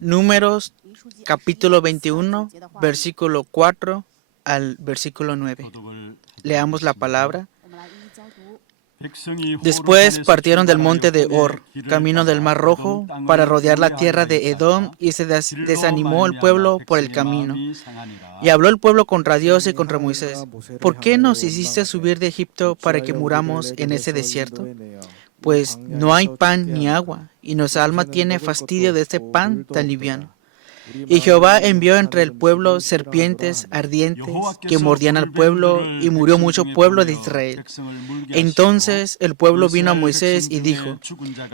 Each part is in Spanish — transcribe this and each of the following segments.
Números capítulo 21, versículo 4 al versículo 9. Leamos la palabra. Después partieron del monte de Hor, camino del Mar Rojo, para rodear la tierra de Edom, y se desanimó el pueblo por el camino. Y habló el pueblo contra Dios y contra Moisés. ¿Por qué nos hiciste subir de Egipto para que muramos en ese desierto? Pues no hay pan ni agua, y nuestra alma tiene fastidio de este pan tan liviano. Y Jehová envió entre el pueblo serpientes ardientes que mordían al pueblo, y murió mucho pueblo de Israel. Entonces el pueblo vino a Moisés y dijo: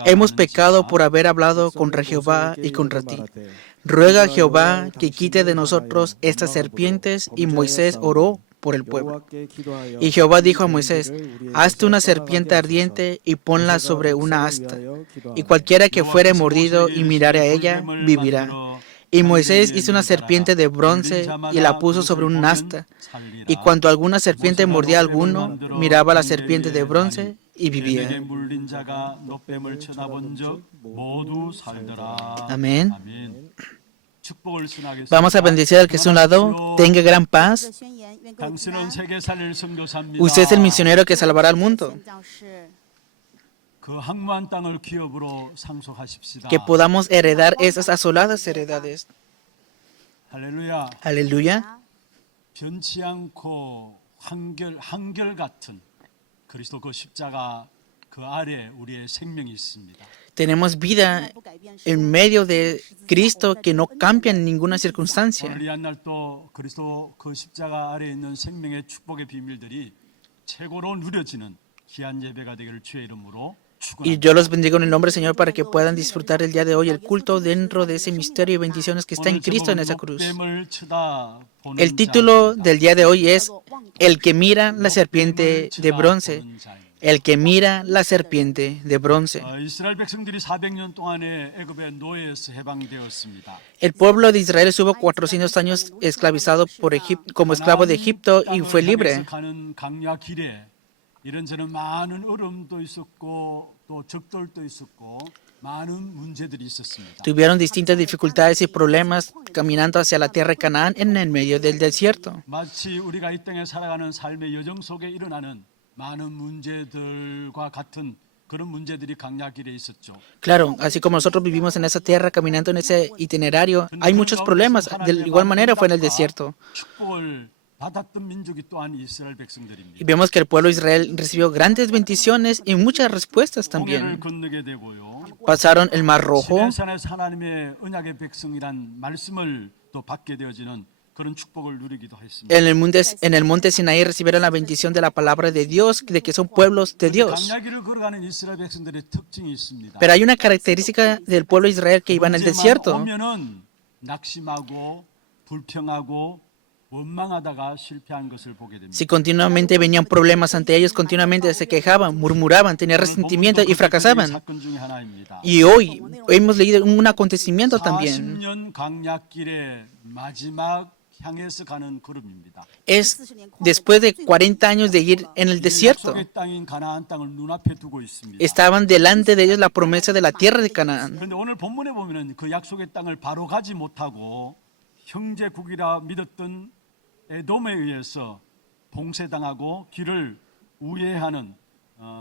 Hemos pecado por haber hablado contra Jehová y contra ti. Ruega a Jehová que quite de nosotros estas serpientes. Y Moisés oró por el pueblo. Y Jehová dijo a Moisés: Hazte una serpiente ardiente y ponla sobre una asta, y cualquiera que fuere mordido y mirare a ella, vivirá. Y Moisés hizo una serpiente de bronce y la puso sobre un asta. Y cuando alguna serpiente mordía a alguno, miraba a la serpiente de bronce y vivía. Amén. Vamos a bendecir al que es a un lado. Tenga gran paz. Usted es el misionero que salvará al mundo. Que podamos heredar esas asoladas heredades. 할렐루야. Aleluya. 변치 않고 한결같은 그리스도 그 십자가 그 아래 우리의 생명이 있습니다. Tenemos vida en medio de Cristo que no cambia en ninguna circunstancia. 오늘 이 한날 또 그리스도 그 십자가 아래 있는 생명의 축복의 비밀들이 최고로 누려지는 귀한 예배가 되기를 주의 이름으로. Y yo los bendigo en el nombre del Señor para que puedan disfrutar el día de hoy el culto dentro de ese misterio y bendiciones que está en Cristo en esa cruz. El título del día de hoy es El que mira la serpiente de bronce. El que mira la serpiente de bronce. El pueblo de Israel estuvo 400 años esclavizado como esclavo de Egipto y fue libre. 이런저런 많은 어려움도 있었고 또 적돌도 있었고 많은 문제들이 있었습니다. Tuvieron distintas dificultades y problemas caminando hacia la tierra de Canaán en el medio del desierto. 마치 우리가 이 땅에 살아가는 삶의 여정 속에 일어나는 많은 문제들과 같은 그런 문제들이 광야 길에 있었죠. Claro, así como nosotros vivimos en esa tierra caminando en ese itinerario, hay muchos problemas. De igual manera fue en el desierto. Y vemos que el pueblo de Israel recibió grandes bendiciones y muchas respuestas también. Pasaron el Mar Rojo. En el monte Sinaí recibieron la bendición de la palabra de Dios, de que son pueblos de Dios. Pero hay una característica del pueblo de Israel que iba en el desierto. Si continuamente venían problemas ante ellos, continuamente se quejaban, murmuraban, tenían resentimiento y fracasaban. Y hoy hemos leído un acontecimiento también. Es después de 40 años de ir en el desierto. Estaban delante de ellos la promesa de la tierra de Canaán. 에돔에 의해서 봉쇄당하고 길을 우회하는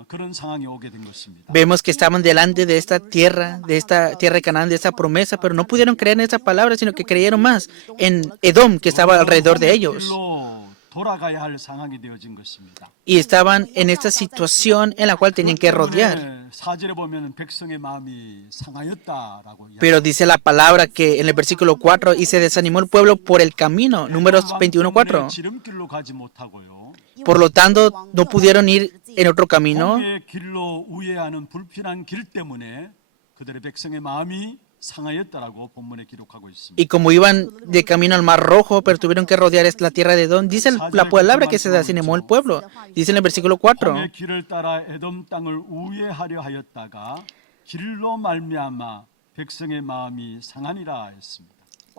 그런 상황이 오게 된 것입니다. Vemos que estaban delante de esta tierra de Canaán, de esta promesa, pero no pudieron creer en esa palabra, sino que creyeron más en Edom, que estaba alrededor de ellos. Y estaban en esta situación en la cual tenían que rodear. Pero dice la palabra que en el versículo 4, y se desanimó el pueblo por el camino, Números 21:4. Por lo tanto, no pudieron ir en otro camino. Y como iban de camino al Mar Rojo, pero tuvieron que rodear la tierra de Edom, dice la palabra que se desanimó el pueblo. Dice en el versículo 4.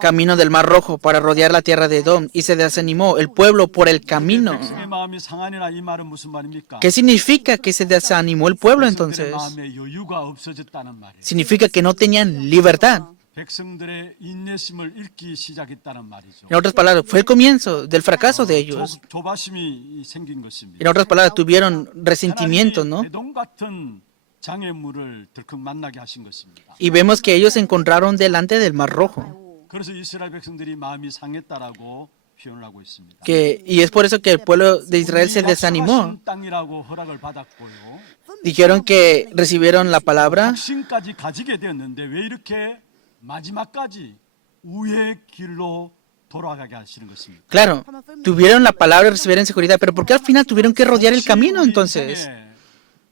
camino del Mar Rojo para rodear la tierra de Edom y se desanimó el pueblo por el camino. 백성의 마음이 상하니라 이 말은 무슨 말입니까? ¿Qué significa que se desanimó el pueblo entonces? 백성들의 마음에 여유가 없어졌다는 말이에요. Significa que no tenían libertad. 백성들의 인내심을 잃기 시작했다는 말이죠. En otras palabras, fue el comienzo del fracaso de ellos. 조바심이 생긴 것입니다. En otras palabras, tuvieron resentimiento, ¿no? 대동 같은 장애물을 덜컥 만나게 하신 것입니다. Y vemos que ellos se encontraron delante del Mar Rojo. 그래서 이스라엘 백성들이 마음이 상했다라고 표현을 하고 있습니다. Y es por eso que el pueblo de Israel se desanimó. 땅이라고 허락을 받았고요. Dijeron que recibieron la palabra, 확신까지 가지게 되었는데 왜 이렇게 마지막까지 우의 길로 돌아가게 하시는 것입니까? claro, tuvieron la palabra y recibieron seguridad, pero ¿por qué al final tuvieron que rodear el camino entonces?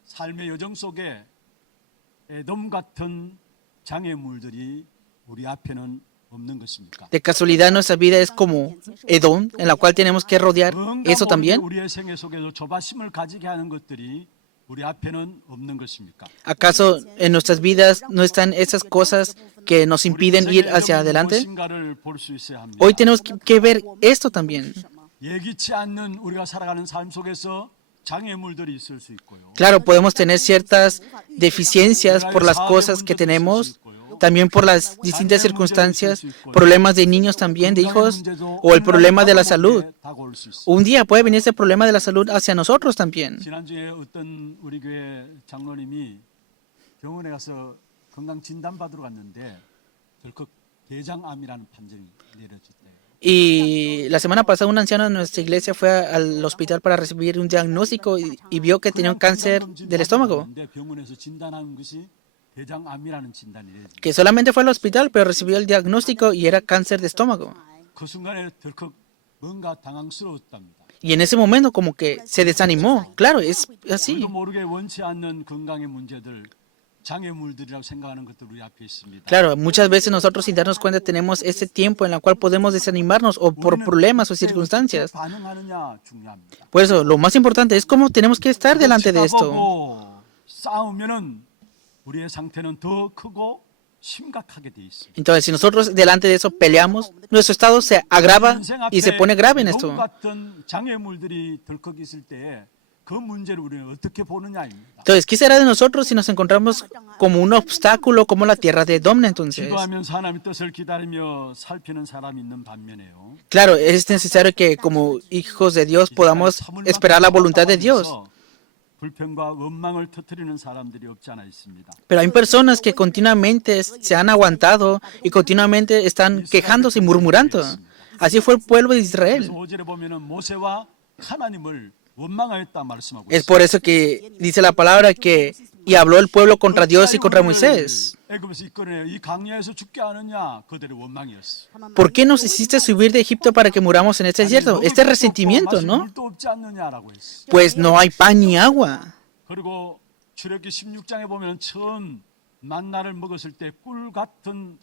삶의 여정 속에 에돔 같은 장애물들이 우리 앞에는 없는 것입니까? De casualidad nuestra vida es como Edom, en la cual tenemos que rodear eso también. 우리의 생애 속에도 조바심을 가지게 하는 것들이 우리 앞에는 없는 것입니까? ¿Acaso en nuestras vidas no están esas cosas que nos impiden ir hacia adelante? 무엇인가를 볼 수 있어야 합니다. Hoy tenemos que ver esto también. 예기치 않는 우리가 살아가는 삶 속에서 장애물들이 있을 수 있고요. Claro, podemos tener ciertas deficiencias por las cosas que tenemos, también por las distintas circunstancias, problemas de niños también, de hijos, o el problema de la salud. Un día puede venir ese problema de la salud hacia nosotros también. 지난주에 어떤 우리 교회 장로님이 병원에 가서 건강 진단 받으러 갔는데 덜컥 대장암이라는 판정이 내려졌대요. Y la semana pasada un anciano de nuestra iglesia fue al hospital para recibir un diagnóstico y vio que tenía un cáncer del estómago. 병원에서 진단한 것이 대장암이라는 진단이래요. Que solamente fue al hospital, pero recibió el diagnóstico y era cáncer de estómago. 그 순간에 덜컥 뭔가 당황스러웠답니다. Y en ese momento como que se desanimó. Claro, es así. 우리도 모르게 원치 않는 건강의 문제들, 장애물들이라고 생각하는 것들 우리 앞에 있습니다. Claro, muchas veces nosotros sin darnos cuenta tenemos ese tiempo en el cual podemos desanimarnos o por problemas o circunstancias. 반응하느냐 중요합니다. Por eso, lo más importante es cómo tenemos que estar delante de esto. 치고받고 싸우면은 우리의 상태는 더 크고 심각하게 돼 있습니다. Entonces, si nosotros delante de eso peleamos, nuestro estado se agrava 인생 y se 앞에 pone grave en 에돔 esto. 같은 장애물들이 덜컥 있을 때에 그 문제를 우리는 어떻게 보느냐입니다. Entonces, ¿qué será de nosotros si nos encontramos como un obstáculo como la tierra de Edom entonces? 기도하면서 하나님의 뜻을 기다리며 살피는 사람이 있는 반면에요. Claro, es necesario que como hijos de Dios podamos esperar la voluntad de Dios. 불평과 원망을 터뜨리는 사람들이 없지 않아 있습니다. Pero hay personas que continuamente se han aguantado y continuamente están quejándose y murmurando. Así fue el pueblo de Israel. 그래서 5절에 보면은 모세와 하나님을 원망하였다 말씀하고 Es por eso que dice la palabra que y habló el pueblo contra Dios y contra Moisés. 애굽에서 이끌어내 이 강야에서 죽게 하느냐 그들의 원망이었어. ¿Por qué nos hiciste subir de Egipto para que muramos en este desierto? Este resentimiento, ¿no? 물도 없지 않느냐라고 했어. Pues no hay pan ni agua. 그리고 출애굽기 16장에 보면 처음 만나를 먹었을 때 꿀 같은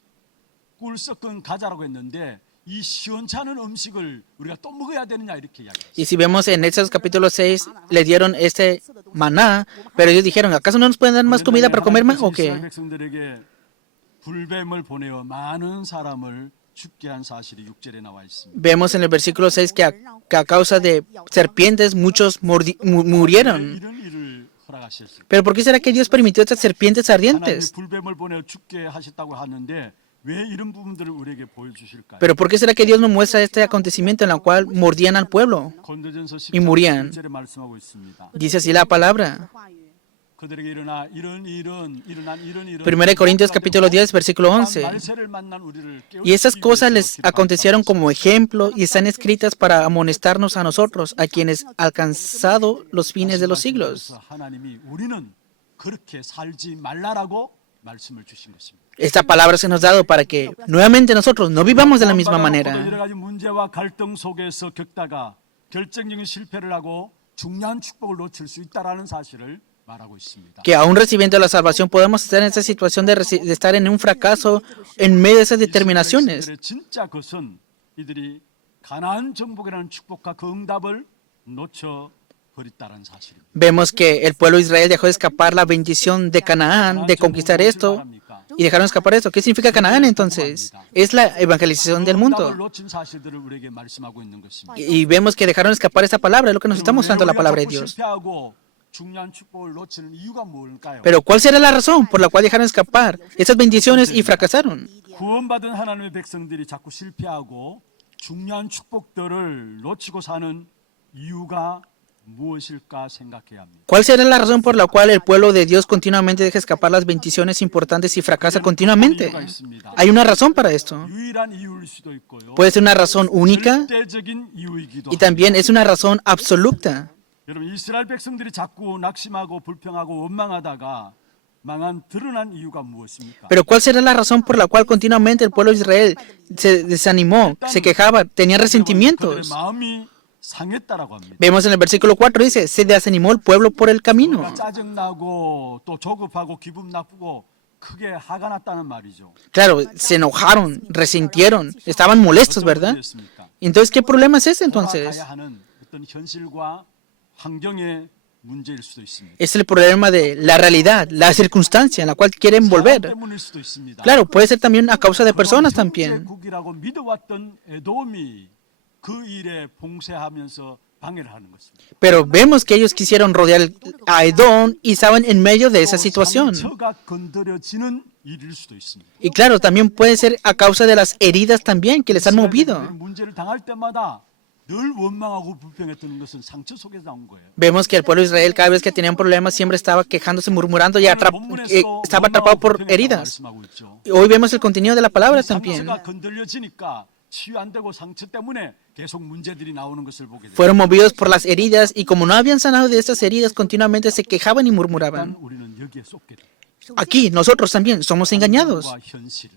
꿀 섞은 가자라고 했는데 이 시원찮은 음식을 우리가 또 먹어야 되느냐 이렇게 이야기했어요. Y si vemos en Éxodo capítulo 6, le dieron este maná, pero ellos dijeron, ¿acaso no nos pueden dar más comida para comer más o 이스라엘 qué? 백성들에게 불뱀을 보내어 많은 사람을 죽게 한 사실이 6절에 나와 있습니다. Vemos en el versículo 6 que a causa de serpientes muchos murieron. 이런 일을 허락하셨어요. Pero ¿por qué será que Dios permitió estas serpientes 하나님이 ardientes? 불뱀을 보내어 죽게 하셨다고 하는데 왜 이런 부분들을 우리에게 보여주실까요? Pero ¿por qué será que Dios nos muestra este acontecimiento en el cual mordían al pueblo? 고린도전서 y morían. 10절에 말씀하고 있습니다. Dice así la palabra. 그들에게 일어난 이런 일은 1 Corintios capítulo 10, versículo 11. 말세를 만난 우리를 Y esas 깨우치기 cosas 위해서 les 기록한 acontecieron como ejemplo y están escritas para amonestarnos a nosotros, a quienes alcanzado los fines de los siglos. 그래서 하나님이 우리는 그렇게 살지 말라라고 말씀을 주신 것입니다. Esta palabra se nos ha dado para que nuevamente nosotros no vivamos de la misma 여러 manera. 가지 문제와 갈등 속에서 겪다가 결정적인 실패를 하고 중요한 축복을 놓칠 수 있다라는 사실을 말하고 있습니다. Que aún recibiendo la salvación podemos estar en esa situación de estar en un fracaso en medio de esas determinaciones. 이스라엘 백성들의 진짜 것은 이들이 가나안 정복이라는 축복과 그 응답을 놓쳐 버렸다는 사실입니다. Vemos que el pueblo de Israel dejó de escapar la bendición de Canaán, de conquistar esto, y dejaron escapar eso. ¿Qué significa Canaán entonces? Es la evangelización del mundo. 응답을 놓친 사실들을 우리에게 말씀하고 있는 것입니다. Y vemos que dejaron escapar esta palabra, es lo que nos está mostrando la 우리가 palabra de 자꾸 Dios. 실패하고 중요한 축복을 놓치는 이유가 뭘까요? Pero ¿cuál será la razón por la cual dejaron escapar esas bendiciones y fracasaron? 구원받은 하나님의 백성들이 자꾸 실패하고 중요한 축복들을 놓치고 사는 이유가 무엇일까 생각해야 합니다. ¿Cuál será la razón por la cual el pueblo de Dios continuamente deja escapar las bendiciones importantes y fracasa continuamente? Hay una razón para esto. 유일한 이유일 수도 있고요. Puede ser una razón única 절대적인 이유이기도 y también es una razón absoluta. 여러분 이스라엘 백성들이 자꾸 낙심하고 불평하고 원망하다가 망한 드러난 이유가 무엇입니까? Pero ¿cuál será la razón por la cual continuamente el pueblo de Israel se desanimó, se quejaba, tenía 그들의 resentimientos? 마음이 상했다라고 합니다. Vemos en el versículo 4 dice, se desanimó el pueblo por el camino. 짜증나고 또 조급하고 기분 나쁘고 크게 화가 났다는 말이죠. Claro, se enojaron, resintieron, estaban molestos, ¿verdad? Entonces, ¿qué problema es ese entonces? 돌아가야 하는 어떤 현실과 환경의 문제일 수도 있습니다. Es el problema de la realidad, la circunstancia en la cual quieren volver. 때문일 수도 있습니다. Claro, puede ser también a causa de personas también. 국이라고 믿어왔던 에돔이 그 일에 봉쇄하면서 방해를 하는 것입니다. Pero vemos que ellos quisieron rodear a Edom y estaban en medio de esa situación. 상처가 건드려지는 일일 수도 있습니다. Y claro, también puede ser a causa de las heridas también que les han movido. 문제를 당할 때마다 늘 원망하고 불평했던 것은 상처 속에서 나온 거예요. Vemos que el pueblo de Israel cada vez que tenían problemas siempre estaba quejándose, murmurando y estaba atrapado por heridas. Y hoy vemos el contenido de la palabra también. 상처가 건드려지니까 치유 안 되고 상처 때문에 계속 문제들이 나오는 것을 보게 돼요. Fueron movidos por las heridas y como no habían sanado de estas heridas, continuamente se quejaban y murmuraban. 우리는 여기에 쏟게 돼요. Aquí nosotros también somos engañados. 현실.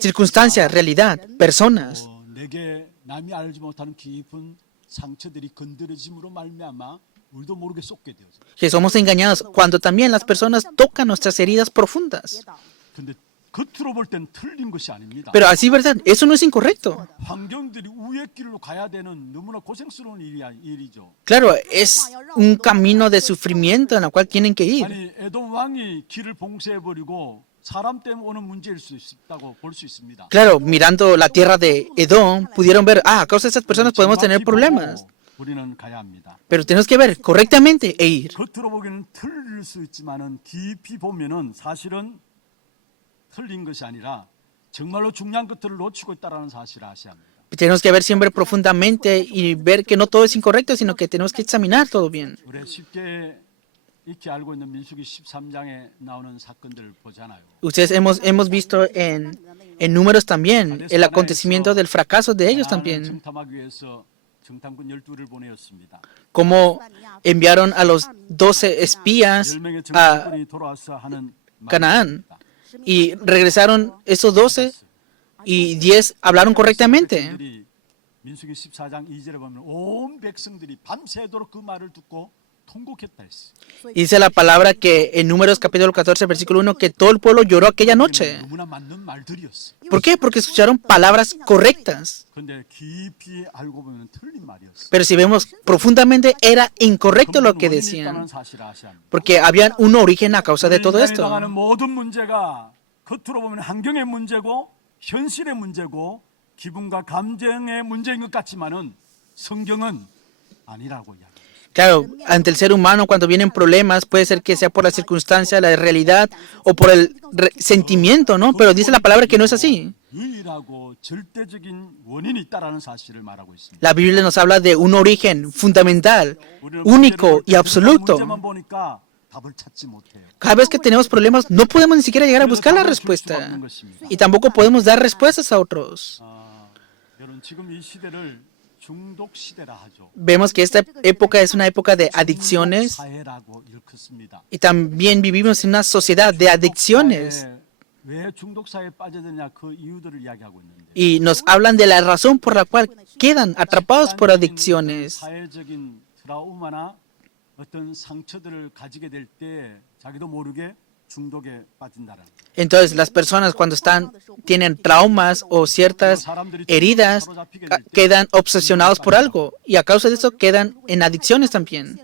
Circunstancia, realidad, personas. 내게 남이 알지 못하는 깊은 상처들이 건드려짐으로 말미암아 우리도 모르게 쏟게 되어져. Que somos engañados cuando también las personas tocan nuestras heridas profundas. 근데 겉으로 볼 땐 틀린 것이 아닙니다. Pero así, ¿verdad? Eso no es incorrecto. 환경들이 우의 길로 가야 되는 너무나 고생스러운 일이죠. Claro, es un camino de sufrimiento en el cual tienen que ir. 아니 에돔 왕이 길을 봉쇄해 버리고 사람 때문에 오는 문제일 수 있다고 볼 수 있습니다. Claro, mirando la tierra de Edom, pudieron ver, a causa de esas personas podemos tener problemas. 우리는 가야 합니다. Pero tenemos que ver correctamente e ir. 겉으로 보기에는 틀릴 수 있지만은 깊이 보면은 사실은 틀린 것이 아니라 정말로 중요한 것들을 놓치고 있다라는 사실을 아셔야 합니다. Tenemos que ver siempre profundamente y ver que no todo es incorrecto, sino que tenemos que examinar todo bien. 우리 쉽게 익히 알고 있는 민수기 13장에 나오는 사건들을 보잖아요. Ustedes hemos visto en números también el acontecimiento del fracaso de ellos también. 정탐하기 위해서 정탐꾼 12를 보내었습니다. Cómo enviaron a los 12 espías 10명의 a 정탐꾼이 돌아와서 하는 Canaán y regresaron esos 12 y 10 hablaron correctamente. 민수기 14장 2절에 보면 온 백성들이 밤새도록 그 말을 듣고 통곡했다 했어. Dice la palabra que en Números capítulo 14 versículo 1 que todo el pueblo lloró aquella noche. 너무나 맞는 말들이었어. ¿Por qué? Porque escucharon palabras correctas. 근데 깊이 알고 보면 틀린 말이었어. Pero si vemos profundamente era incorrecto lo que decían. Porque había un origen a causa de todo esto. 당하는 모든 문제가 겉으로 보면 환경의 문제고 현실의 문제고 기분과 감정의 문제인 것 같지만은 성경은 아니라고 이야기합니다. Claro, ante el ser humano cuando vienen problemas puede ser que sea por la circunstancia, la realidad o por el sentimiento, ¿no? Pero dice la palabra que no es así. 유일하고 절대적인 원인이 있다라는 사실을 말하고 있습니다. La Biblia nos habla de un origen fundamental, único y absoluto. 문제만 보니까 답을 찾지 못해요. Cada vez que tenemos problemas no podemos ni siquiera llegar a buscar la respuesta y tampoco podemos dar respuestas a otros. 여러분 지금 이 시대를 중독 시대라 하죠. Vemos que esta época es una época de adicciones 사회라고 일컫습니다. y también vivimos en una sociedad de adicciones. 왜 중독 사회에 빠져드냐 그 이유들을 이야기하고 있는데. Y nos hablan de la razón por la cual quedan atrapados por adicciones. 사회적인 트라우마나 어떤 상처들을 가지게 될 때 자기도 모르게 중독에 빠진다라는. Entonces, las personas cuando tienen traumas o ciertas heridas quedan obsesionados por algo y a causa de eso quedan en adicciones también.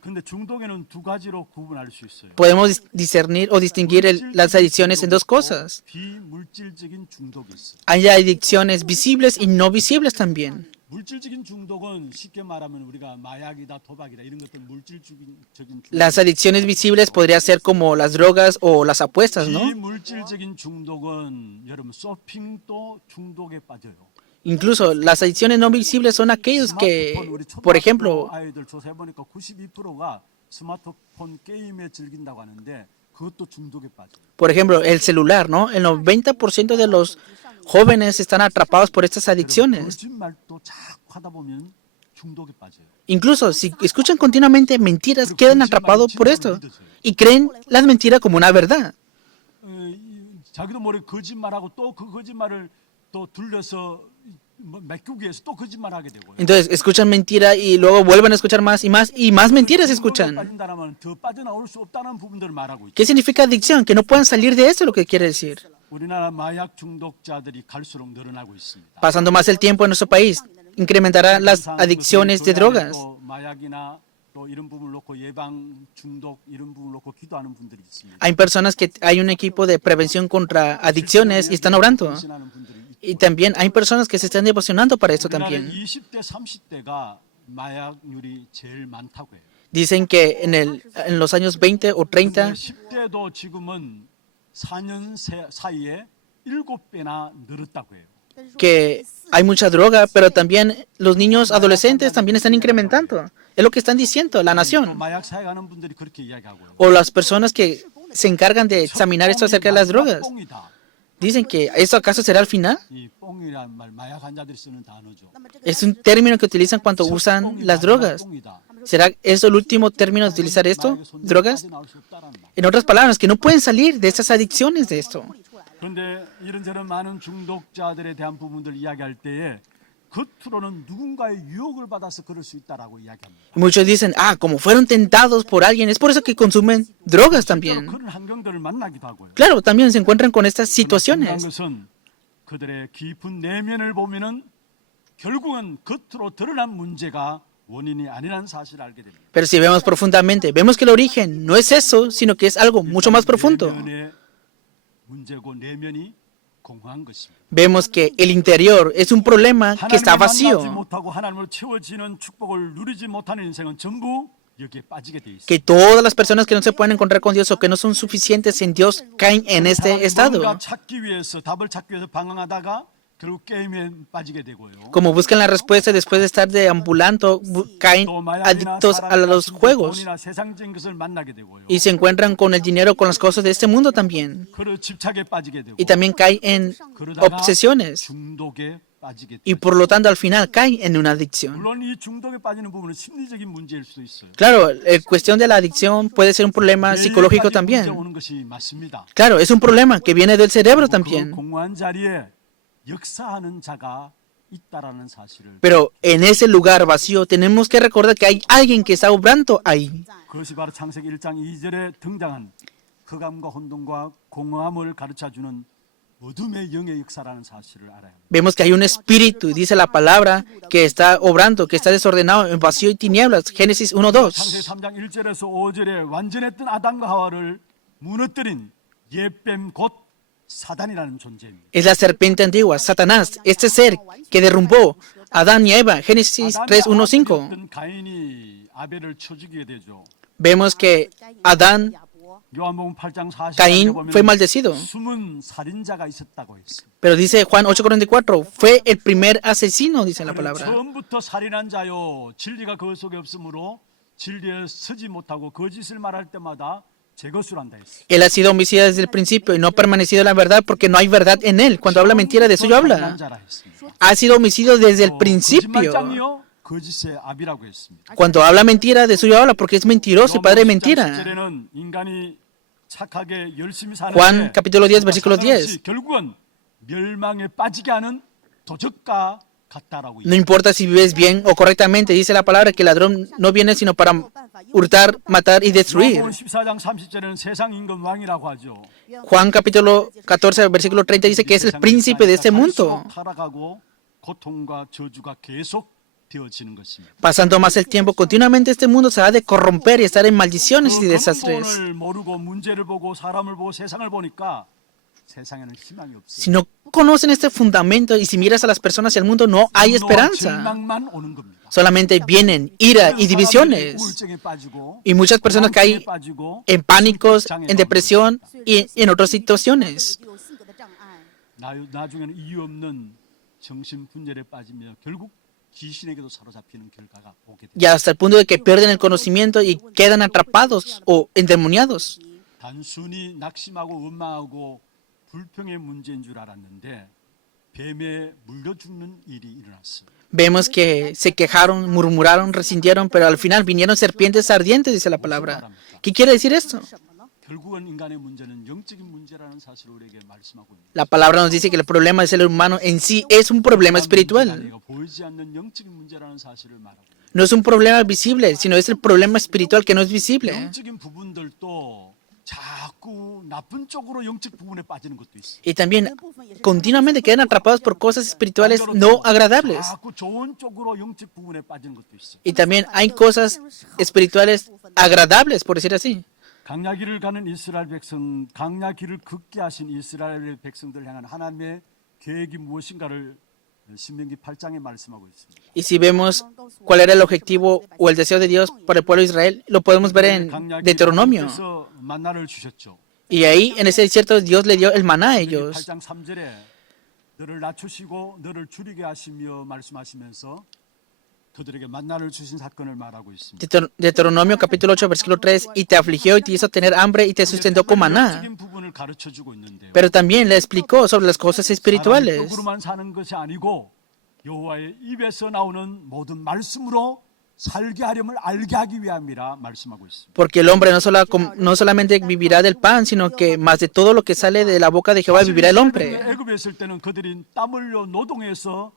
근데 중독에는 두 가지로 구분할 수 있어요. Podemos discernir o distinguir las adicciones en dos cosas. 비물질적인 중독이 있어요. Hay adicciones visibles y no visibles también. 물질적인 중독은 쉽게 말하면 우리가 마약이다, 도박이다 이런 것들 물질적인 중독. Las adicciones visibles podría ser como las drogas o las apuestas, ¿no? 비물질적인 중독은 여러분 쇼핑도 중독에 빠져요. Incluso las adicciones no visibles son aquellos que, 스마트폰, 우리 por 초등학교 ejemplo, 아이들 조사해 보니까 92%가 스마트폰 게임에 즐긴다고 하는데 그것도 중독에 빠져요. por ejemplo, el celular, ¿no? El 90% de los jóvenes están atrapados por estas adicciones. 거짓말도 자꾸 하다 보면 중독에 빠져요. Incluso si escuchan continuamente mentiras, quedan atrapados por esto y creen las mentiras como una verdad. 자기도 모르게 거짓말하고 또 그 거짓말을 또 들려서 맡기기 위해서 또 거짓말하게 되고요. Entonces escuchan mentira y luego vuelven a escuchar más y más mentiras escuchan. 빠진다면 더 빠져나올 수 없다는 부분들을 말하고 있죠. ¿Qué significa adicción? Que no puedan salir de eso, lo que quiere decir. 우리나라 마약 중독자들이 갈수록 늘어나고 있습니다. Pasando más el tiempo en nuestro país, incrementará las adicciones de drogas. 또 마약이나 또 이런 부분을 놓고 예방 중독 이런 부분을 놓고 기도하는 분들이 있습니다. Hay personas que hay un equipo de prevención contra adicciones y están orando. 헌신하는 분들이 있고. Y también hay personas que se están devocionando para esto 우리나라 también. 20대 30대가 마약률이 제일 많다고 해요. Dicen que en los años 20 o 30, 10대도 지금은 4년 사이에 7배나 늘었다고 해요. que hay mucha droga, pero también los niños adolescentes también están incrementando. Es lo que están diciendo la 또 nación. 마약 사용하는 분들이 그렇게 이야기하고요. O las personas que se encargan de examinar esto acerca de las drogas. 뽕이다. Dicen que ¿eso acaso será el final? 이 뽕이란 말 마약 환자들이 쓰는 단어죠. Es un término que utilizan cuando usan las drogas. 뽕이다. ¿Será eso el último término de utilizar esto? 마약의 손님이 ¿Drogas? 빠져나올 수 없다는 말. En otras palabras, que no pueden salir de estas adicciones de esto. 그런데 이런저런 많은 중독자들에 대한 부분들 이야기할 때에 겉으로는 누군가의 유혹을 받아서 그럴 수 있다라고 이야기합니다. Muchos dicen, como fueron tentados por alguien, es por eso que consumen drogas 실제로 también. 그런 환경들을 만나기도 하고요. Claro, también se encuentran con estas 중요한 situaciones. 것은 그들의 깊은 내면을 보면은 결국은 겉으로 드러난 문제가 원인이 아니라는 사실을 알게 됩니다. Pero si vemos profundamente, vemos que el origen no es eso, sino que es algo mucho más profundo. 내면의 문제고 내면이 공허한 것입니다. Vemos que el interior es un problema que está 하나님을 만나지 vacío, 못하고 하나님을 채워지는 축복을 누리지 못하는 인생은 전부 여기에 빠지게 돼 있습니다. que todas las personas que no se pueden encontrar con Dios o que no son suficientes en Dios caen en este estado. 뭔가 찾기 위해서 답을 찾기 위해서 방황하다가 결국 게임에 빠지게 되고요. Como buscan la respuesta después de estar deambulando, caen 또 마약이나 adictos a 사랑이나 los 신분, juegos 돈이나 세상적인 것을 만나게 되고요. y se encuentran con el dinero, con las cosas de este mundo también. 그러 집착에 빠지게 되고 Y también caen en 그러다가 obsesiones 중독에 빠지게 y 되고 por lo tanto al final caen en una adicción. 물론 이 중독에 빠지는 부분은 심리적인 문제일 수도 있어요. Claro, la cuestión de la adicción puede ser un problema psicológico 뇌에까지 también. 문제 오는 것이 맞습니다. Claro, es un problema que viene del cerebro 그 también. 공허한 자리에 역사하는 자가 있다라는 사실을 Pero en ese lugar vacío tenemos que recordar que hay alguien que está obrando ahí. 그것이 바로 창세기 1장 2절에 등장한 흑암과 혼돈과 공허함을 가르쳐주는 어둠의 영의 역사라는 사실을 알아야 합니다. Vemos que hay un espíritu, dice la palabra, que está obrando, que está desordenado en vacío y tinieblas. Génesis 1:2. 창세기 3장 1절에서 5절에 완전했던 아담과 하와를 mu너뜨린 옛뱀 곧 사단이라는 존재입니다. Es la serpiente antigua, Satanás, este ser que derrumbó a Adán y Eva. Génesis 3:1-5. 아담의 가인이 아벨을 쳐 죽이게 되죠. Vemos que Adán, 요한복음 8장 40절에 Caín fue 보면 maldecido. 숨은 살인자가 있었다고 했습니다. Pero dice Juan 8:44, fue el primer asesino, dice la palabra. 처음부터 살인한 자요 진리가 그 속에 없으므로 진리에 서지 못하고 거짓을 말할 때마다 제 것으로 한다 했어요. Él ha sido homicida desde el principio y no ha permanecido en la verdad porque no hay verdad en él. Cuando habla mentira, de suyo habla. Ha sido homicidio desde el principio. 거짓말장이요 거짓의 압이라고 했습니다. Cuando habla mentira, de suyo habla porque es mentiroso y padre de mentira. 10절에는 인간이 착하게 열심히 사는데 Juan capítulo 10, versículo 10. 결국은 멸망에 빠지게 하는 도적과 같다라고. No importa si vives bien o correctamente, dice la palabra que el ladrón no viene sino para hurtar, matar y destruir. 요한복음 14장 30절에는 세상 임금 왕이라고 하죠. Juan capítulo 14, versículo 30 dice que es el príncipe de este mundo. 타락하고 고통과 저주가 계속 되어지는 것입니다. Pasando más el tiempo, continuamente este mundo se ha de corromper y estar en maldiciones y 그 desastres. 근본을 모르고 문제를 보고 사람을 보고 세상을 보니까 세상에는 희망이 없어요. Si no conocen este fundamento y si miras a las personas y al mundo, no hay 분노와 esperanza. 절망만 오는 겁니다. Solamente vienen ira y 사람들이 divisiones. 우울증에 빠지고 Y muchas personas caen 공황증에 빠지고 en pánicos, 장애가 en depresión y en otras 对 situaciones. 有性格的障碍。 나중에는 이유 없는 정신 분열에 빠지며 결국 귀신에게도 사로잡히는 결과가 오게 됩니다. Y hasta el punto de que pierden el conocimiento y quedan atrapados o endemoniados. 단순히 낙심하고 원망하고 불평의 문제인 줄 알았는데 뱀에 물려 죽는 일이 일어났습니다. Vemos que se quejaron, murmuraron, resintieron, pero al final vinieron serpientes ardientes, dice la palabra. ¿Qué quiere decir esto? 什么呢？ 결국은 인간의 문제는 영적인 문제라는 사실을 우리에게 말씀하고 있습니다. La palabra nos dice que el problema del ser humano en sí es un problema espiritual. 문제가 보이지 않는 영적인 문제라는 사실을 말하고 있습니다. No es un problema visible, sino es el problema espiritual que no es visible. 영적인 부분들도 자꾸 나쁜 쪽으로 영적 부분에 빠지는 것도 있어요. Y también continuamente quedan atrapados por cosas espirituales no agradables. 자꾸 좋은 쪽으로 영적 부분에 빠지는 것도 있어요. Y también hay cosas espirituales agradables, por decir así. 강야길을 가는 이스라엘 백성, 강야길을 걷게 하신 이스라엘 백성들 향한 하나님의 계획이 무엇인가를 신명기 8장에 말씀하고 있습니다. Y si vemos cuál era el objetivo o el deseo de Dios para el pueblo de Israel, lo podemos ver en Deuteronomio. 하나님께서 만나를 주셨죠. Y ahí, en ese desierto, Dios le dio el maná a ellos. 8장 3절에 너를 낮추시고 너를 줄이게 하시며 말씀하시면서 그들에게 만나를 주신 사건을 말하고 있습니다. Deuteronomio capítulo 8, versículo 3, y te afligió y te hizo tener hambre y te sustentó con maná. 영적인 부분을 가르쳐 주고 있는데요. Pero también le explicó sobre las cosas espirituales. 사람적으로만 사는 것이 아니고 여호와의 입에서 나오는 모든 말씀으로 살게 하려면 알게 하기 위함이라 말씀하고 있습니다. Porque el hombre no solamente vivirá del pan, sino que más de todo lo que sale de la boca de Jehová vivirá el hombre. 애굽에 있을 때는 그들이 땀 흘려 노동해서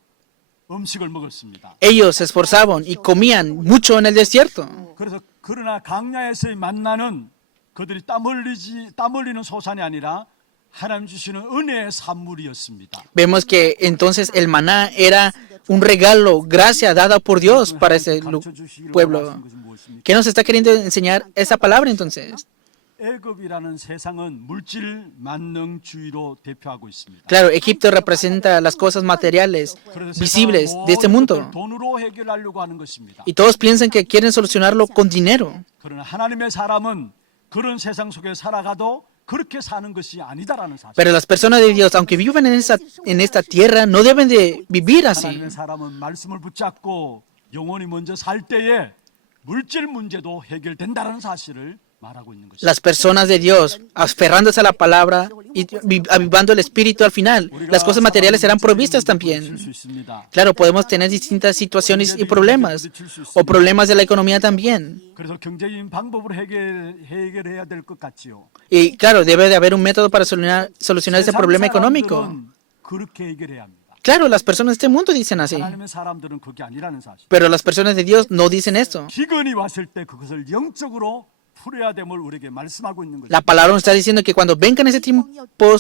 음식을 먹었습니다. Ellos se esforzaban y comían mucho en el desierto. 그래서 그러나 강야에서의 만나는 그들이 땀 흘리는 소산이 아니라 하나님 주시는 은혜의 산물이었습니다. Vemos que entonces el maná era un regalo, gracia dada por Dios para ese pueblo. ¿Qué nos está queriendo enseñar esa palabra entonces? 애굽이라는 세상은 물질 만능주의로 대표하고 있습니다. Claro, Egipto representa las cosas materiales, visibles de este mundo. 돈으로 해결하려고 하는 것입니다. Y todos piensan que quieren solucionarlo con dinero. 그러나 하나님의 사람은 그런 세상 속에 살아가도 그렇게 사는 것이 아니다라는 사실. Pero las personas de Dios, aunque vivan en esta tierra, no deben de vivir así. 하나님의 사람은 말씀을 붙잡고 영원히 먼저 살 때에 물질 문제도 해결된다라는 사실을 말하고 있는 것입니다. Las personas de Dios, aferrándose a la palabra y avivando el espíritu al final, las cosas materiales serán provistas también. Claro, podemos tener distintas situaciones y problemas, o problemas de la economía también. 그래서 경제적인 방법으로 해결해야 될 것 같지요. Y claro, debe de haber un método para solucionar ese problema económico. 사람들은 그렇게 해결해야 합니다. Claro, las personas de este mundo dicen así, 하나님의 사람들은 그게 아니라는 사실. pero las personas de Dios no dicen esto. 기근이 왔을 때 그것을 영적으로 풀어야 됨을 우리에게 말씀하고 있는 거죠. La palabra nos está diciendo que cuando vengan ese tiempo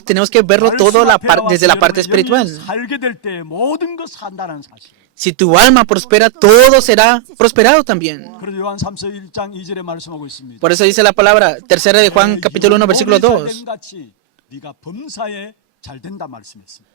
tenemos que verlo todo desde la parte espiritual. 살게 될 때 모든 것 산다는 사실. Si tu alma prospera, todo será prosperado también. 그래서 요한 3서 1장 2절에 말씀하고 있습니다. Por eso dice la palabra, tercera de Juan capítulo 1 versículo 2. 같이 네가 범사에 잘 된다 말씀했습니다.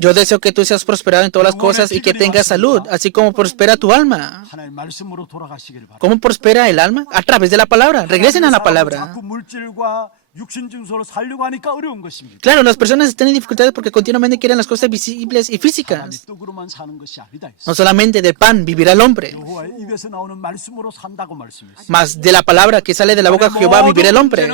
Yo deseo que tú seas prosperado en todas las cosas y que tengas salud, así como prospera tu alma. 하나님 말씀으로 돌아가시기를 바랍니다. ¿Cómo prospera el alma? A través de la palabra. Regresen a la palabra. 자꾸 물질과 육신 증서로 살려고 하니까 어려운 것입니다. Claro, las personas están en dificultades porque continuamente quieren las cosas visibles y 사람이 físicas. 떡으로만 사는 것이 아니다. No solamente del pan vivirá el hombre, 여호와의 입에서 나오는 말씀으로 산다고 말씀했습니다. mas de la palabra que sale de la boca de Jehová vivirá el hombre.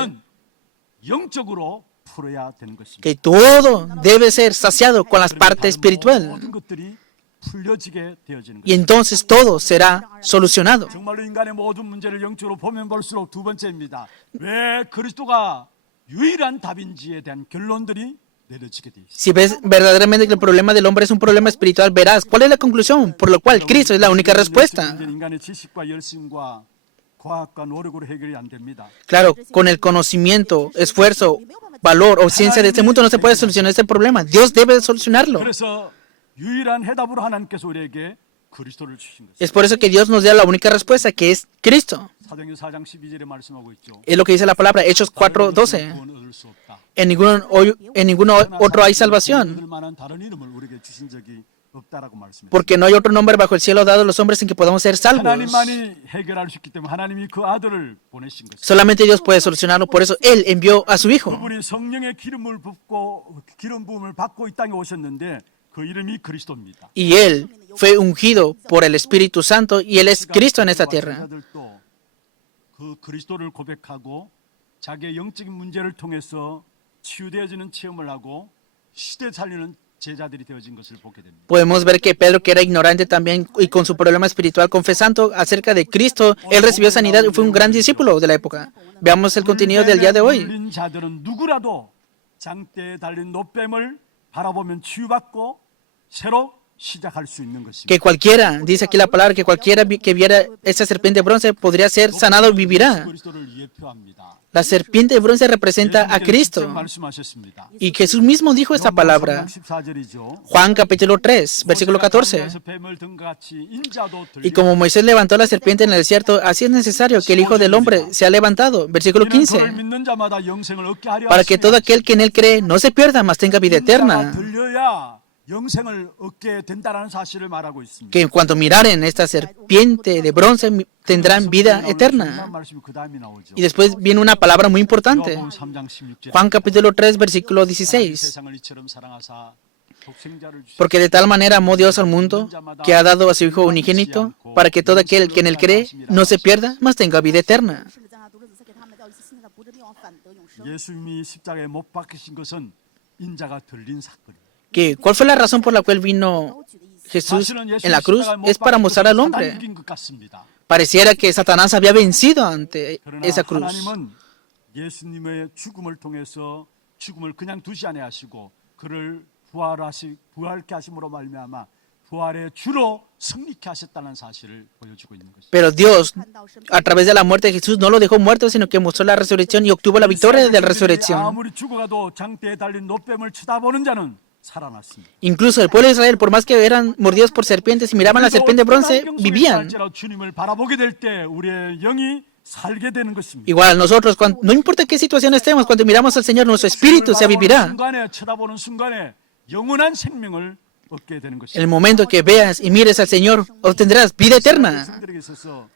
영적으로 풀어야 되는 것입니다. Que todo debe ser saciado con la parte espiritual. 모든 것들이 풀려지게 되어지는 Y 것입니다. entonces todo será solucionado. 정말로 인간의 모든 문제를 영적으로 보면 볼수록 두 번째입니다. 왜 그리스도가 유일한 답인지에 대한 결론들이 내려지게 돼 있습니다. Si ves verdaderamente que el problema del hombre es un problema espiritual, verás cuál es la conclusión, por lo cual Cristo es la única respuesta. 문제는 인간의 지식과 열심과 과학과 노력으로 해결이 안 됩니다. Claro, con el conocimiento, esfuerzo, valor o ciencia de este mundo no se puede solucionar este problema. Dios debe solucionarlo. 그래서 유일한 해답으로 하나님께서 우리에게 그리스도를 주신 것입니다. Es por eso que Dios nos da la única respuesta, que es Cristo. 사도행전 4장 12절에 말씀하고 있죠. Es lo que dice la palabra, Hechos 4:12. 구원 얻을 수 없다. En ningún otro hay salvación, 얻을 만한 다른 이름을 우리에게 주신 적이 없다라고 말씀했습니다. porque no hay otro nombre bajo el cielo dado a los hombres en que podamos ser salvos. 하나님만이 해결할 수 있기 때문에 하나님이 그 아들을 보내신 것입니다. Solamente Dios puede solucionarlo, por eso Él envió a su Hijo. 그분이 성령의 기름을 붓고 기름 부음을 받고 이 땅에 오셨는데 그 이름이 그리스도입니다. Y Él fue ungido por el Espíritu Santo y Él es Cristo en esta tierra. 제자들도 그 그리스도를 고백하고 자기의 영적인 문제를 통해서 치유되어지는 체험을 하고 시대 살리는 제자들이 되어진 것을 보게 됩니다. Podemos ver que Pedro, que era ignorante también y con su problema espiritual, confesando acerca de Cristo, él recibió sanidad y fue un gran discípulo de la época. Veamos el contenido del día de hoy. 물린 자들은 누구라도 장대에 달린 노뱀을 바라보면 치유받고 새로 시작할 수 있는 것입니다. Que cualquiera, dice aquí la palabra, que cualquiera que viera esa serpiente de bronce podría ser sanado y vivirá. 그리스도를 예표합니다. La serpiente de bronce representa a 예수님께서 직접 Cristo. 말씀하셨습니다. Y Jesús mismo dijo esta palabra. 14절이죠. Juan capítulo 3, versículo 14. 뱀을 든것 같이 인자도 Y como Moisés levantó la serpiente en el desierto, así es necesario que el Hijo del Hombre sea levantado. Versículo 그를 15. 믿는 자마다 영생을 얻게 하려 Para que todo aquel que en él cree no se pierda, mas tenga vida 인자가 eterna. 들려야 영생을 얻게 된다라는 사실을 말하고 있습니다. Que cuando miraren esta serpiente de bronce tendrán vida 중요한 eterna. 말씀이 그 다음에 나오죠. Y después viene una palabra muy importante. 요한복음 3장 16절. Juan capítulo 3, versículo 16. 세상을 이처럼 사랑하사 독생자를 주시고 Porque de tal manera amó Dios al mundo, que ha dado a su Hijo unigénito, para que todo aquel que en él cree no se pierda, mas tenga vida eterna. 是不是将他独生子赐给他们，叫一切信他的不至灭亡，反得永生？ 예수님이 십자가에 못 박히신 것은 인자가 들린 사건입니다. Que, ¿cuál fue la razón por la cual vino Jesús 사실은 en la cruz? 십자가에 못 Es para mostrar al 박히고 hombre. 사단이 이긴 것 같습니다. Pareciera que Satanás había vencido ante 그러나 esa cruz. 하나님은 예수님의 죽음을 통해서 죽음을 그냥 두지 아니하시고 그를 부활케 하심으로 말미암아 부활의 주로 승리케 하셨다는 사실을 보여주고 있는 것입니다. Pero Dios, a través de la muerte de Jesús, no lo dejó muerto, sino que mostró la resurrección y obtuvo la victoria de la resurrección. 아무리 죽어가도 장대에 달린 노뱀을 쳐다보는 자는 살아났습니다. Incluso el pueblo de Israel, por más que eran mordidos por serpientes y miraban la serpiente de bronce, vivían. 주님을 바라보게 될 때 우리의 영이 살게 되는 것입니다. Igual nosotros, no importa qué situación estemos, cuando miramos al Señor, nuestro espíritu se vivirá. 순간에 쳐다보는 순간에 영원한 생명을 얻게 되는 En el 것입니다. momento que veas y mires al Señor, obtendrás vida eterna. 백성들에게 있어서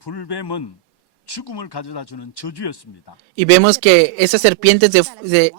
불뱀은 죽음을 가져다 주는 저주였습니다. Y vemos que esas serpientes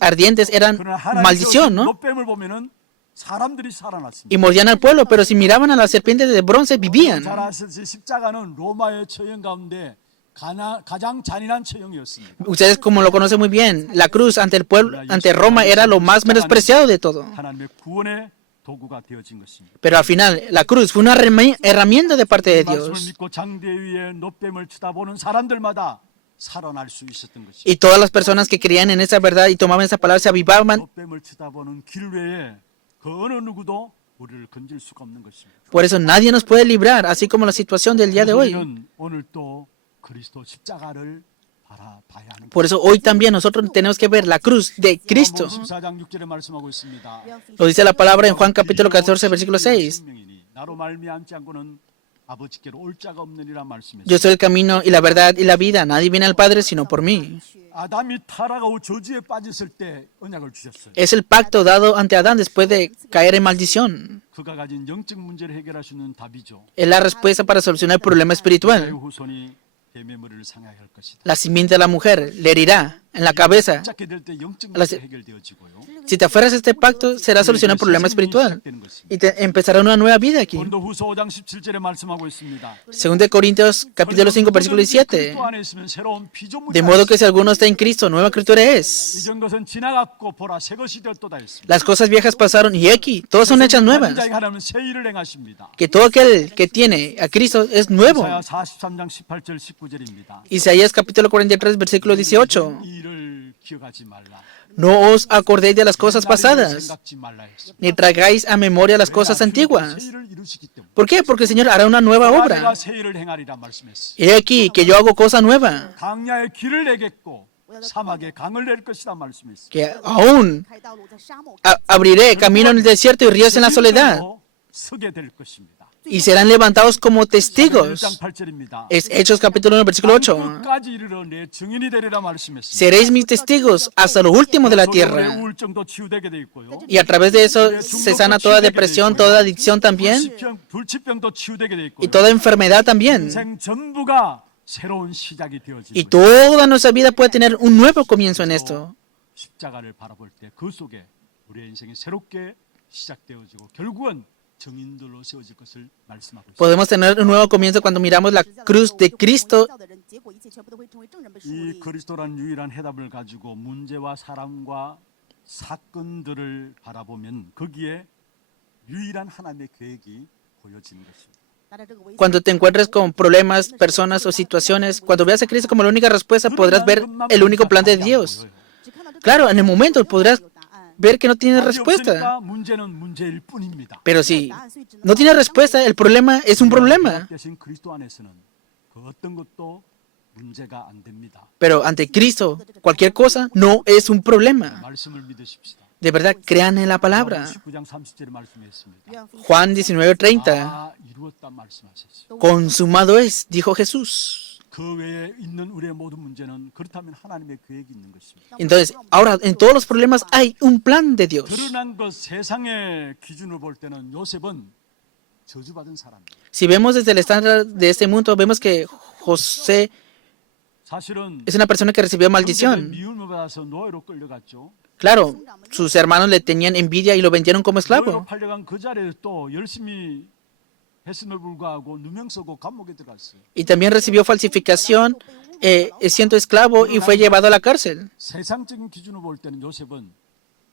ardientes eran 그러나 하나님께서 maldición, ¿no? 노뱀을 보면은 사람들이 살아났습니다. Y mordían al pueblo, pero si miraban a las serpientes de bronce, vivían. 잘 아시듯이 십자가는 로마의 처형 가운데 가장 잔인한 처형이었습니다. Ustedes como lo conocen muy bien, la cruz ante el pueblo, ante Roma era lo más menospreciado de todo. 하나님의 구원의 도구가 되어진 것입니다. Pero al final, la cruz fue una herramienta de parte de 말씀을 Dios. 믿고 장대 위에 노뱀을 쳐다보는 사람들마다 살아날 수 있었던 것입니다. Y todas las personas que creían en esa verdad y tomaban esa palabra se avivaban. 노뱀을 쳐다보는 길 외에 그 어느 누구도 우리를 건질 수가 없는 것입니다. Por eso nadie nos puede librar, así como la situación del día de hoy. 우리는 오늘 또 그리스도 십자가를 바라봐야 하는 Por eso hoy también nosotros tenemos que ver la cruz de Cristo. 4장 6절에 말씀하고 있습니다. Lo dice la palabra en Juan capítulo 14, versículo 6. 나로 말미암지 않고는 아버지께로 올 자가 없느니라 말씀했습니다. Yo soy el camino y la verdad y la vida. Nadie viene al Padre sino por mí. 아담이 타락하고 저주에 빠졌을 때 언약을 주셨어요. Es el pacto dado ante Adán después de caer en maldición. 그가 가진 영적 문제를 해결할 수 있는 답이죠. Es la respuesta para solucionar el problema 그의 espiritual. 후손이 뱀의 머리를 상하게 할 것이다. La simiente de la mujer le herirá en la cabeza. 붙잡게 될 때 영적 las- 문제가 해결되어지고요. Si te aferras a este pacto, será solucionar el problema espiritual. 시작되는 것입니다. Y empezará una nueva vida aquí. 고린도후서 5장 17절에 말씀하고 있습니다. Según de Corintios capítulo 5, versículo 17. 그리스도 안에 있으면 새로운 피조물이 De modo que si alguno está en Cristo, nueva criatura es. 이전 것은 지나갔고 보라 새 것이 되었도다 했습니다. Las cosas viejas pasaron y aquí, todas son hechas nuevas. 자에게 하나님은 새 일을 행하십니다. Que todo aquel que tiene a Cristo es nuevo. 이사야 43장 18절 19절입니다. Isaías capítulo 43, versículo 18. 이 일을 기억하지 말라. No os acordéis de las cosas pasadas, 생각지 말라 했습니다. ni traigáis a memoria las cosas 새 antiguas. 일을 이루시기 때문에 ¿Por qué? Porque el Señor hará una nueva 내가 obra. 새 일을 행하리라 말씀했어. He aquí que yo hago cosa nueva, 강야에 길을 내겠고 사막에 강을 낼 것이다 말씀했어. que aún 开道路在沙漠， abriré camino en el desierto y ríos en la soledad. 서게 될 것입니다. y serán levantados como testigos. 1장 8절입니다. Es Hechos capítulo 1, versículo 8. 끝까지 이르러 내 증인이 되리라 말씀했습니다. Seréis mis testigos hasta lo último de la tierra. 우울증도 치유되게 돼 있고요. Y a través de eso se sana toda depresión, toda adicción también, 불치병도 치유되게 돼 있고요. y toda enfermedad también. 인생 전부가 새로운 시작이 되어지는 Y toda nuestra vida puede tener un nuevo comienzo en esto. 십자가를 바라볼 때 그 속에 우리의 인생이 새롭게 시작되어지고 결국은 증인들로 세워질 것을 말씀하고 있습니다. Podemos tener un nuevo comienzo cuando miramos la cruz de Cristo. 이 그리스도란 유일한 해답을 가지고 문제와 사람과 사건들을 바라보면 거기에 유일한 하나님의 계획이 보여지는 것입니다. Cuando te encuentres con problemas, personas o situaciones, cuando veas a Cristo como la única respuesta, podrás ver el único plan de Dios. Claro, en el momento podrás ver que no tienes respuesta. 문제는 문제일 뿐입니다. Pero si no tienes respuesta, el problema es un problema. 대신 그리스도 안에서는 그 어떤 것도 문제가 안 됩니다. Pero ante Cristo, cualquier cosa no es un problema. 말씀을 믿으십시다. De verdad, crean en la palabra. 19장 30절에 말씀했습니다. Juan 19:30. 다 이루었다 말씀하셨어요. Consumado es, dijo Jesús. 그 외에 있는 우리의 모든 문제는 그렇다면 하나님의 계획이 있는 것입니다. Entonces, ahora en todos los problemas hay un plan de Dios. 드러난 것 세상의 기준으로 볼 때는 요셉은 저주받은 사람입니다. Si vemos desde el estándar de este mundo, vemos que José 사실은 es una persona que recibió 형제들 maldición. 미움을 받아서 노예로 끌려갔죠. Claro, sus hermanos le tenían envidia y lo vendieron como 노예로 esclavo. 팔려간 그 자리에 또 열심히 했음에 불구하고 누명 쓰고 감옥에 들어갔어요. Y también recibió falsificación, siendo esclavo, y fue llevado a la cárcel. 세상적인 기준으로 볼 때는 요셉은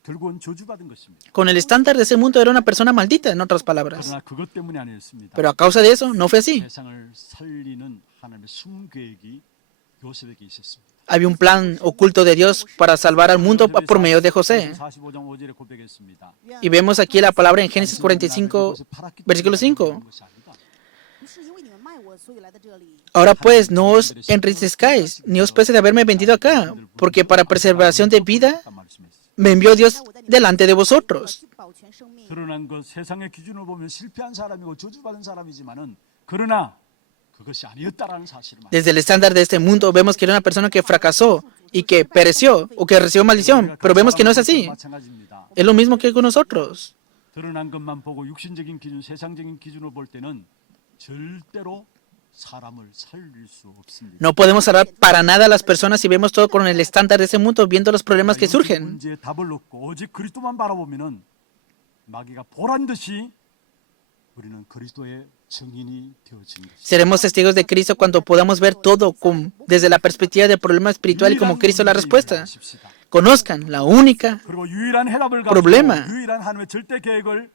결국은 저주받은 것입니다. Con el estándar de ese mundo era una persona maldita, en otras palabras. 그러나 그것 때문이 아니었습니다. Pero a causa de eso, no fue así. 세상을 살리는 하나님의 숨은 계획이 요셉에게 있었습니다. Había un plan oculto de Dios para salvar al mundo por medio de José. 45장 5절에 고백했습니다. Y vemos aquí la palabra en Génesis 45, versículo 5. Ahora pues, no os enriquezcáis, ni os pese de haberme vendido acá, porque para preservación de vida me envió Dios delante de vosotros. 드러난 것 세상의 기준으로 보면 실패한 사람이고 저주받은 사람이지만은 그러나 그것이 아니었다라는 사실을 말합니다. Desde el estándar de este mundo vemos que era una persona que fracasó y que pereció o que recibió maldición, pero vemos que no es así. 마찬가지입니다. Es lo mismo que con nosotros. 드러난 것만 보고 육신적인 기준, 세상적인 기준으로 볼 때는 절대로 사람을 살릴 수 없습니다. No podemos salvar para nada a las personas si vemos todo con el estándar de ese mundo, viendo los problemas que surgen. 문제에 답을 얻고 오직 그리스도만 바라보면은 마귀가 보란 듯이 우리는 그리스도의 증인이 되어진 것입니다. Seremos testigos de Cristo cuando podamos ver todo desde la perspectiva del problema espiritual y como Cristo la respuesta. Conozcan la única 그리고 유일한 해답을 가지고 problema. 유일한 하나님의 절대 계획을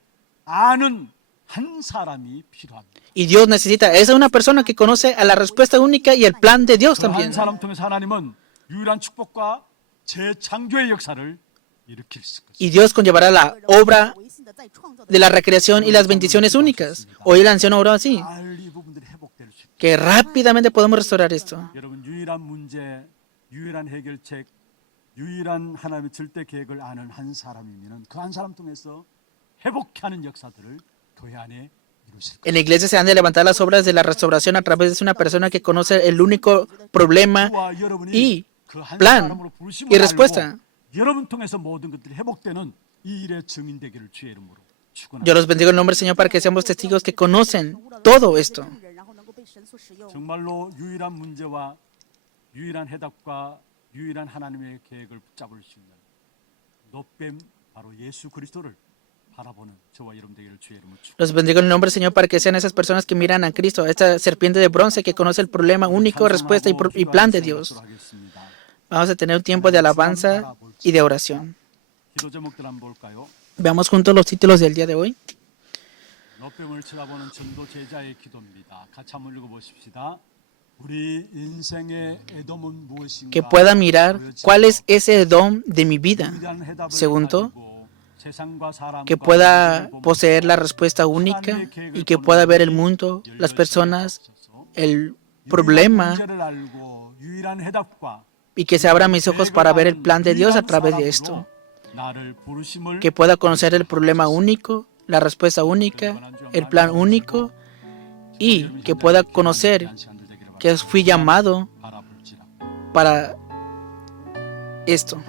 아는 한 사람이 필요합니다. Y Dios necesita esa una persona que conoce a la respuesta única y el plan de Dios 그 한 también. 사람 통해서 하나님은 유일한 축복과 재창조의 역사를 일으킬 수 있습니다. Y Dios conllevará la obra de la recreación y las bendiciones únicas. Hoy el anciano oró así, 이 부분들이 회복될 수 있습니다. que rápidamente podemos restaurar esto. 여러분 유일한 문제, 유일한 해결책, 유일한 하나님의 절대 계획을 아는 한 사람이면은 그 한 사람 통해서 회복하는 역사들을 교회 안에 이루실 En la iglesia se han de levantar las obras de la restauración a través de una persona que conoce el único problema 거예요. 여러분이 y 그한 plan 사람으로 부르심을 y respuesta. 알고 여러분 통해서 모든 것들이 회복되는 이 일의 증인 되기를 주의 이름으로 축원합니다. Yo los bendigo en el nombre del Señor para que seamos testigos que conocen todo esto. 정말로 유일한 문제와 유일한 해답과 유일한 하나님의 계획을 붙잡을 수 있는 노뱀 바로 예수 그리스도를 바라보는 저와 여러분 되기를 주의 이름으로 축원합니다. Los bendigo en el nombre del Señor para que sean esas personas que miran a Cristo, esta serpiente de bronce que conoce el problema único, respuesta y plan de Dios. Vamos a tener un tiempo de alabanza y de oración. 기도 제목들 한번 볼까요? Veamos juntos los títulos del día de hoy. 노뱀을 쳐다보는 전도 제자의 기도입니다. 같이 한번 읽어보십시다. 우리 인생의 에돔은 무엇인가? Que pueda mirar cuál es ese don de mi vida. 유일한 해답을 Segundo, 가지고 세상과 사람과 que pueda 인생을 poseer la 보면서 respuesta única 하나님의 계획을 y que 보는 pueda ver el 눈이 mundo, las 열려지게 personas, 하옵소서. el 유일한 problema 문제를 알고 유일한 해답과 y que se abran mis ojos para ver el plan de Dios a través de esto. 나를 부르심을 Que pueda conocer el problema único, la respuesta única, el plan único y que pueda conocer que fui llamado para esto.